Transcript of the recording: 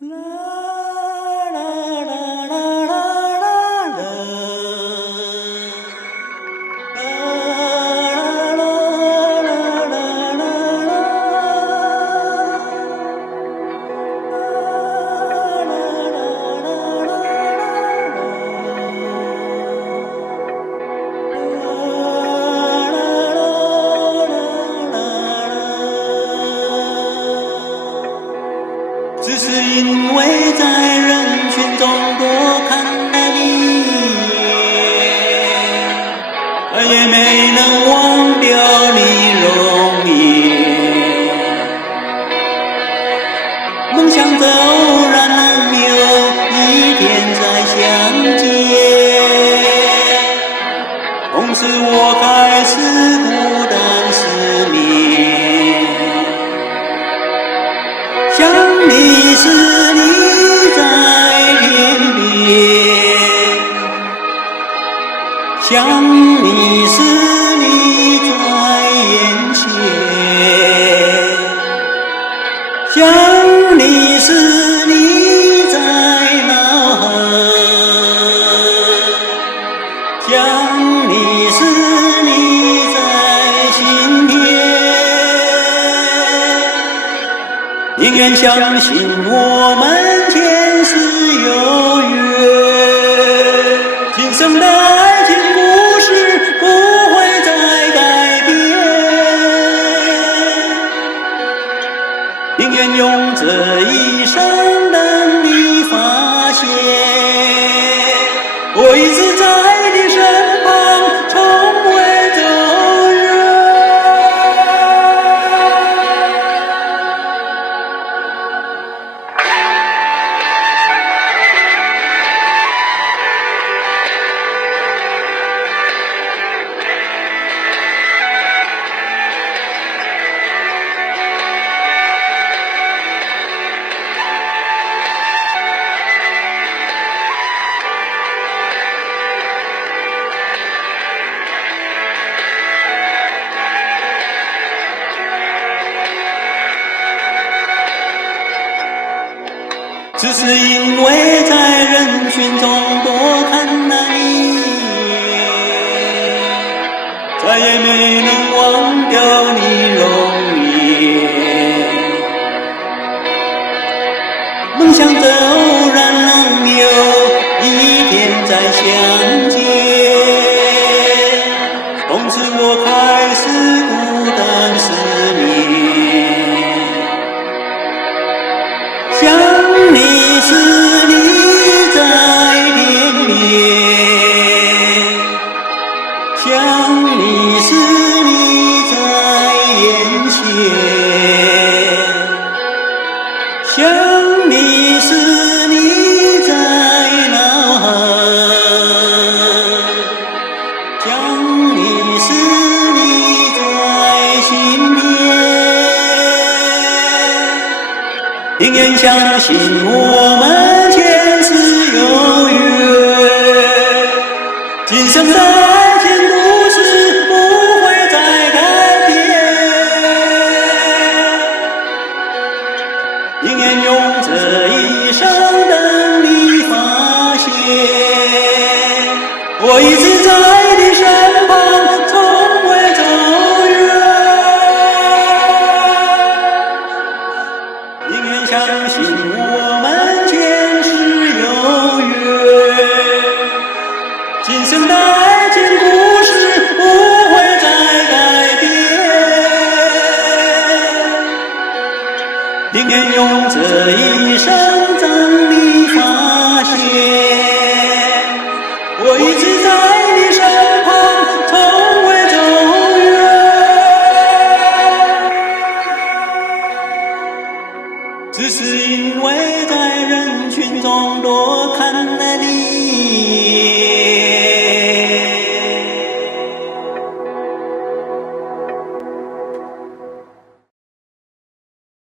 只是因为在人群中多看了你一眼，再也没能忘掉你容颜。梦想着偶然能有一天再相见，从此我开始孤单失眠。想你时你在天边，想你时你在眼前，想你时你在脑海，想你时你在心田。宁愿相信我们前世有缘，今生的爱情故事不会再改变。宁愿用这一生等你发现，我一直在你身旁，从未走远。只是因为在人群中多看了你一眼，再也没能忘掉你容颜。梦想着偶然能有一天再相见，从此我开始孤单失眠。想你时你在天边，想你时你在眼前，想你时你在脑海，想你时你在心田。宁愿相信我们前世有缘，今生的爱情故事不会再改变。宁愿用这一生等你发现，我一直在你身旁，从未走远。宁愿相信我们前世有缘，今生的爱情故事不会再改变。宁愿用这一生等你发现，我一直在你身旁，从未走远。只是因为在人群中多